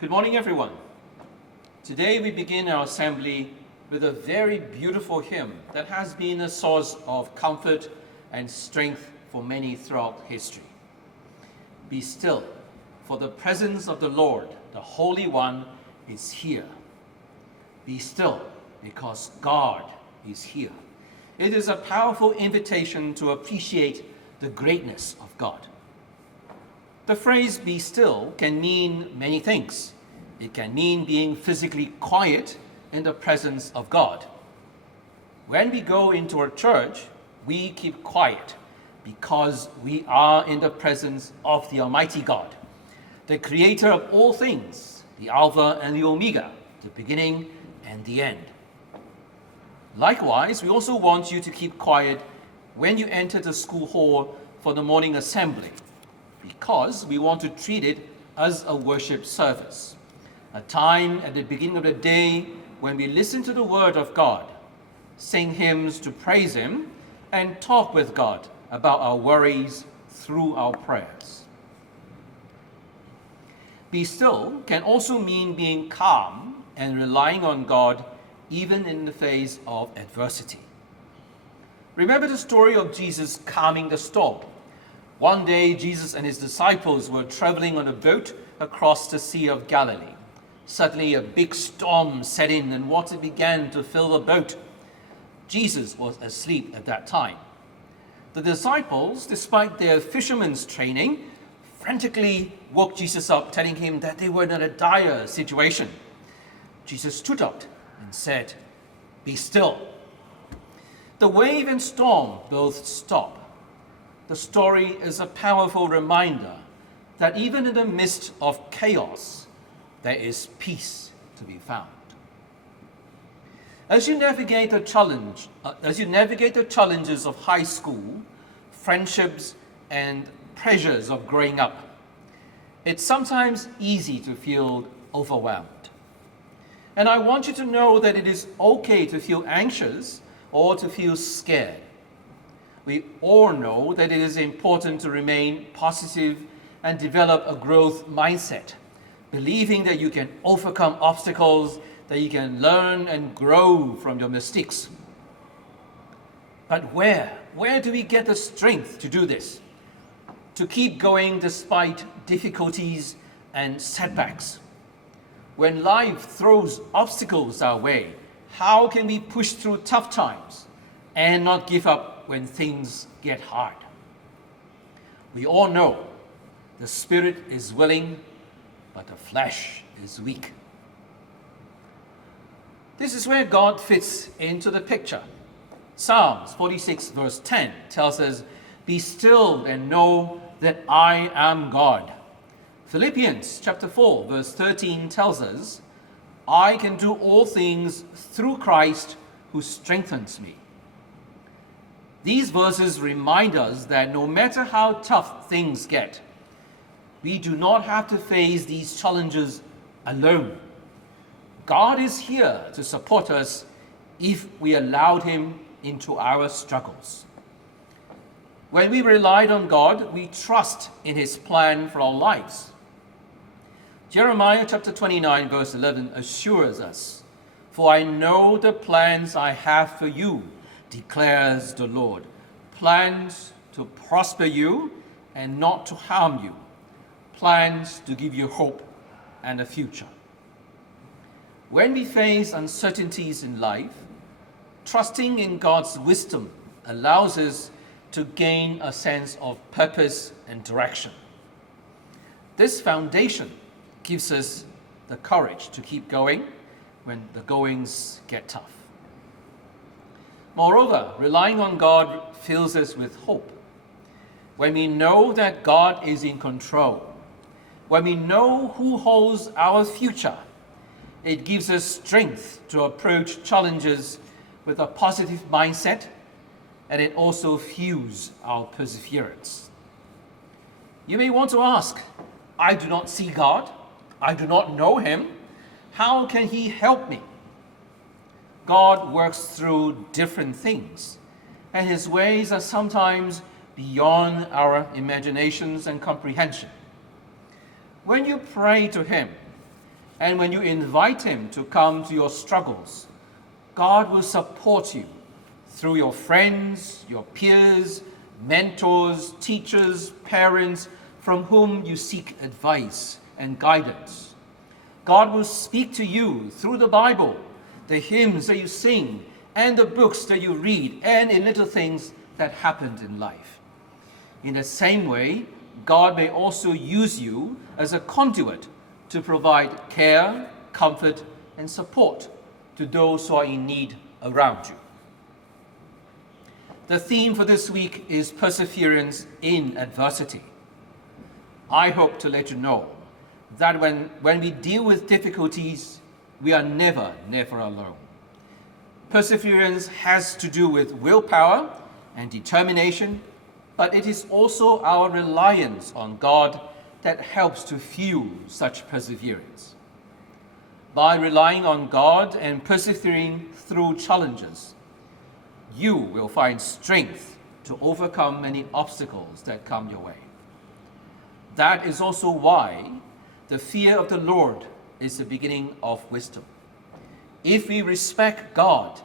Good morning, everyone. Today we begin our assembly with a very beautiful hymn that has been a source of comfort and strength for many throughout history. Be still, for the presence of the Lord, the Holy One, is here. Be still, because God is here. It is a powerful invitation to appreciate the greatness of God. The phrase "be still" can mean many things. It can mean being physically quiet in the presence of God. When we go into a church, we keep quiet because we are in the presence of the Almighty God, the creator of all things, the Alpha and the Omega, the beginning and the end. Likewise, we also want you to keep quiet when you enter the school hall for the morning assembly, because we want to treat it as a worship service, a time at the beginning of the day when we listen to the Word of God, sing hymns to praise Him, and talk with God about our worries through our prayers. Be still can also mean being calm and relying on God even in the face of adversity. Remember the story of Jesus calming the storm. One day, Jesus and his disciples were traveling on a boat across the Sea of Galilee. Suddenly, a big storm set in and water began to fill the boat. Jesus was asleep at that time. The disciples, despite their fishermen's training, frantically woke Jesus up, telling him that they were in a dire situation. Jesus stood up and said, "Be still." The wave and storm both stopped. The story is a powerful reminder that even in the midst of chaos, there is peace to be found. As you navigate the challenges of high school, friendships, and pressures of growing up, it's sometimes easy to feel overwhelmed. And I want you to know that it is okay to feel anxious or to feel scared. We all know that it is important to remain positive and develop a growth mindset, believing that you can overcome obstacles, that you can learn and grow from your mistakes. But where do we get the strength to do this? To keep going despite difficulties and setbacks? When life throws obstacles our way, how can we push through tough times and not give up when things get hard? We all know the spirit is willing, but the flesh is weak. This is where God fits into the picture. Psalms 46 verse 10 tells us, "Be still and know that I am God." Philippians chapter 4 verse 13 tells us, "I can do all things through Christ who strengthens me." These verses remind us that no matter how tough things get, we do not have to face these challenges alone. God is here to support us if we allowed Him into our struggles. When we relied on God, we trust in His plan for our lives. Jeremiah chapter 29 verse 11 assures us, "For I know the plans I have for you, declares the Lord, plans to prosper you and not to harm you, plans to give you hope and a future." When we face uncertainties in life, trusting in God's wisdom allows us to gain a sense of purpose and direction. This foundation gives us the courage to keep going when the goings get tough. Moreover, relying on God fills us with hope. When we know that God is in control, when we know who holds our future, it gives us strength to approach challenges with a positive mindset, and it also fuels our perseverance. You may want to ask, "I do not see God. I do not know Him. How can He help me?" God works through different things, and His ways are sometimes beyond our imaginations and comprehension. When you pray to Him, And when you invite him to come to your struggles, God will support you through your friends, your peers, mentors, teachers, parents, from whom you seek advice and guidance. God will speak to you through the Bible, the hymns that you sing, and the books that you read, and in little things that happened in life. In the same way, God may also use you as a conduit to provide care, comfort, and support to those who are in need around you. The theme for this week is perseverance in adversity. I hope to let you know that when we deal with difficulties, we are never alone. Perseverance has to do with willpower and determination, but it is also our reliance on God that helps to fuel such perseverance. By relying on God and persevering through challenges, you will find strength to overcome many obstacles that come your way. That is also why the fear of the Lord is the beginning of wisdom. If we respect God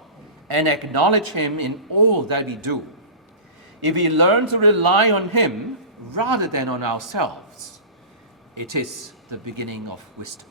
and acknowledge him in all that we do, if we learn to rely on him rather than on ourselves, it is the beginning of wisdom.